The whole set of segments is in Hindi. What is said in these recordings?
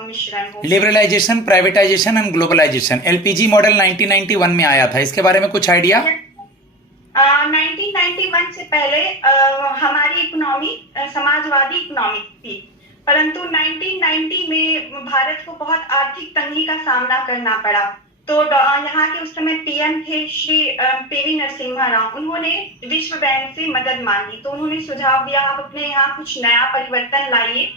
मिश्रण हो। Liberalisation, privatisation and globalisation, LPG model 1991 में आया था, इसके बारे में कुछ आइडिया? 1991 से पहले हमारी इकोनॉमी समाजवादी इकोनॉमी थी, परंतु 1990 में भारत को बहुत आर्थिक तंगी का सामना करना पड़ा। तो यहाँ के उस समय पीएम थे श्री पीवी नरसिम्हा राव। उन्होंने विश्व बैंक से मदद मांगी, तो उन्होंने सुझाव दिया आप अपने यहाँ कुछ नया परिवर्तन लाइए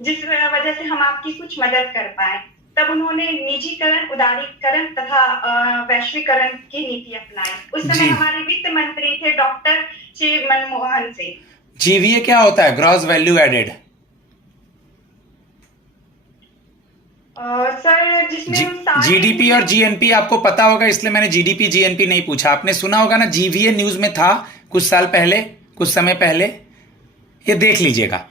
जिस वजह से हम आपकी कुछ मदद कर पाए। तब उन्होंने निजीकरण, उदारीकरण तथा वैश्वीकरण की नीति अपनाई। उस समय हमारे वित्त मंत्री थे डॉक्टर श्री मनमोहन सिंह। जीवीए क्या होता है? Gross value added. सर जिसमें जीडीपी और जीएनपी आपको पता होगा, इसलिए मैंने जीडीपी जीएनपी नहीं पूछा। आपने सुना होगा ना, जीवीए न्यूज में था कुछ साल पहले, कुछ समय पहले, ये देख लीजिएगा।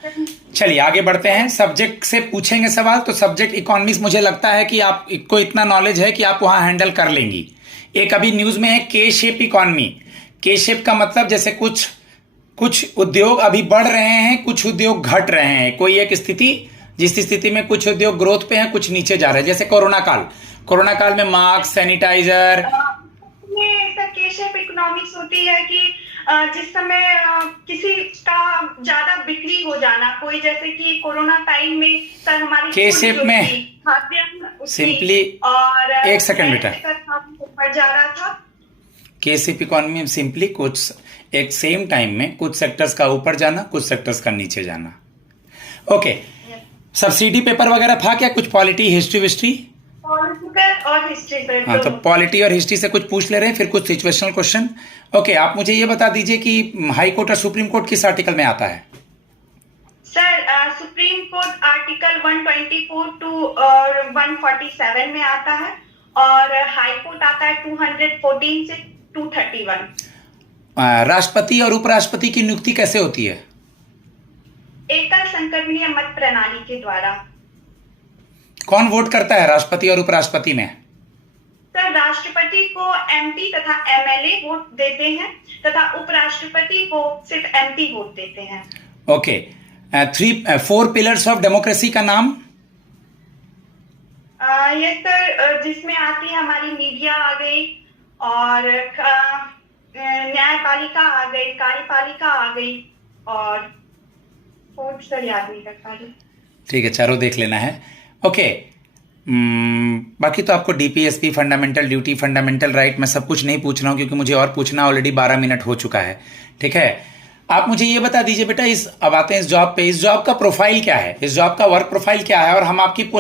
चलिए आगे बढ़ते हैं, सब्जेक्ट से पूछेंगे सवाल। तो सब्जेक्ट इकोनॉमिक्स, मुझे लगता है कि आपको इतना नॉलेज है कि आप वहां हैंडल कर लेंगी। एक अभी न्यूज में है के शेप इकोनॉमी। के शेप का मतलब जैसे कुछ उद्योग अभी बढ़ रहे हैं, कुछ उद्योग घट रहे हैं, कोई एक स्थिति जिस स्थिति में कुछ उद्योग ग्रोथ पे हैं, कुछ नीचे जा रहे हैं। जैसे कोरोना काल में मास्क, सैनिटाइजर। के शेप इकोनॉमिक्स होती है कि जिस समय किसी का ज्यादा बिक्री हो जाना, कोई जैसे कि कोरोना टाइम में सर हमारी के शेप में सिंपली, और एक सेकंड बेटा, ऊपर जा रहा था। के शेप इकोनॉमी में सिंपली कुछ एक सेम टाइम में कुछ सेक्टर्स का ऊपर जाना, कुछ सेक्टर्स का नीचे जाना। ओके, सब्सिडी पेपर वगैरह था क्या? कुछ पॉलिटी, हिस्ट्री और हिस्ट्री पर। हाँ, तो पॉलिटी और हिस्ट्री से कुछ पूछ ले रहे हैं, फिर कुछ सिचुएशनल क्वेश्चन। ओके, आप मुझे ये बता दीजिए कि हाई कोर्ट और सुप्रीम कोर्ट किस आर्टिकल में आता है? Sir supreme court article 124 to 147 में आता है, और हाई कोर्ट आता है 214 से 231। राष्ट्रपति और उपराष्ट्रपति की नियुक्ति कैसे होती है? एकल संक्रमणीय मत प्रणाली के द्वारा। कौन वोट करता है राष्ट्रपति और उपराष्ट्रपति में? सर राष्ट्रपति को एमपी तथा एमएलए वोट देते हैं, तथा उपराष्ट्रपति को सिर्फ एमपी वोट देते हैं। ओके, 4 पिलर्स ऑफ डेमोक्रेसी का नाम? ये सर जिसमें आती है हमारी मीडिया आ गई, और न्यायपालिका आ गई, कार्यपालिका आ गई, और फोर्थ सर याद नहीं कर पा रही। ठीक है, चारों देख लेना है। ओके, बाकी तो आपको DPSP, fundamental duty, fundamental right, मैं सब कुछ नहीं पूछ रहा हूँ क्योंकि मुझे और पूछना, ऑलरेडी 12 मिनट हो चुका है। ठीक है, आप मुझे ये बता दीजिए बेटा, अब आते हैं इस जॉब पे। इस जॉब का प्रोफाइल क्या है? इस जॉब का वर्क प्रोफाइल क्या है, और हम आपकी पोस्ट